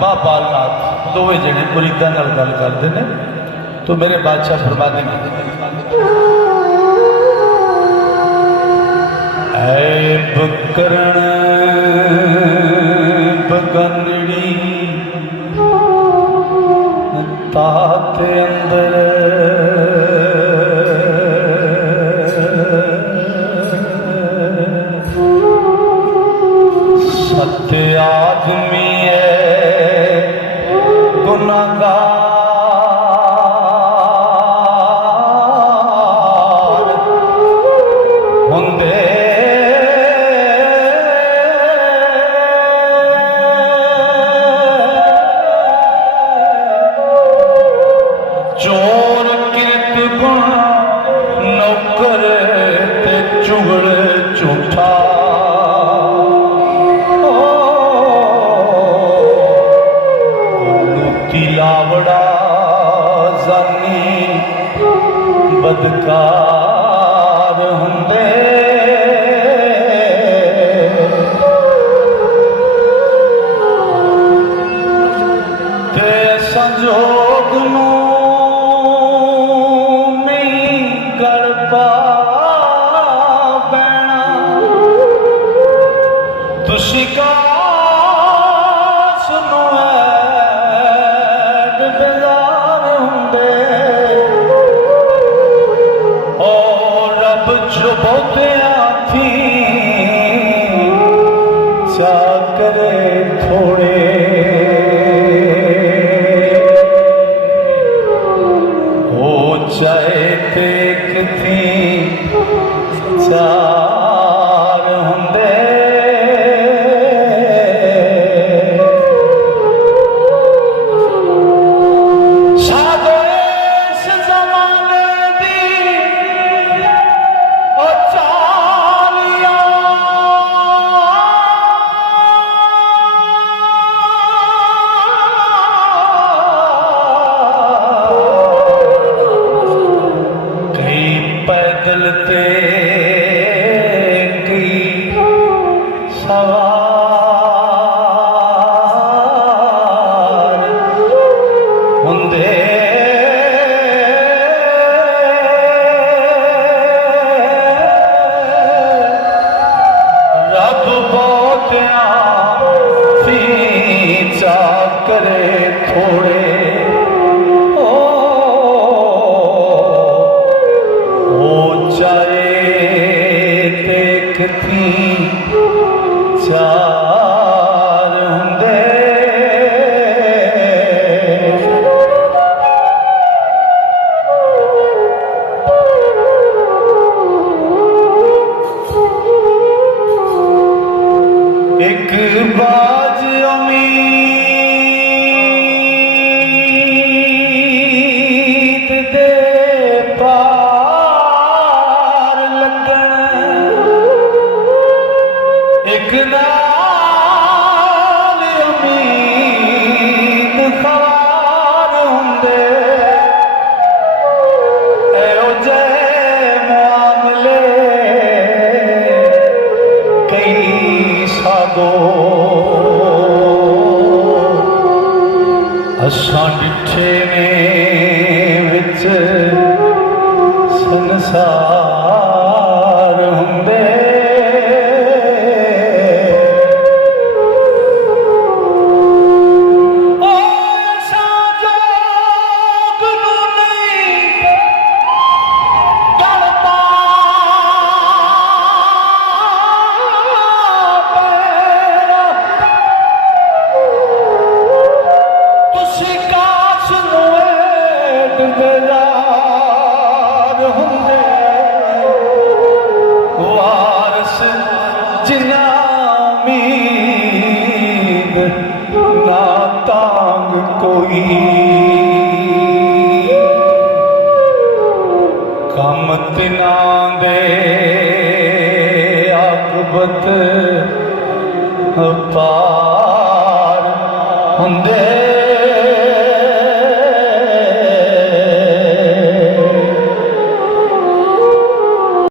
बाबा नाथ दोवे जने मुरीदा नाल गल करते हैं तो मेरे बादशाह फरमा देंगे ऐब करण बगनड़ी तात अंदर सत्य आदमी है गुनाहगार हुंदे चोर किरत गुण नौकर ते चुगल झूठा लावड़ा जानी बदकार हुंदे ते संजोग नू नहीं कर पा बैना तुसी का जो बहुते आथी चा करे थोड़े हो चाहे देख थी चार हुंदे पैदलते की सवार हुंदे रब बहुतिया चा करे थोड़े देखती चार हुंदे एक बाज उम्मीद दे पार लगन एक नाल उम्मीद ख़वार हुंदे एहो जेहे मामले कई सागो असां डिठे विच संसार हुंदे ना तांग कोई कम तिना दे आकबत पा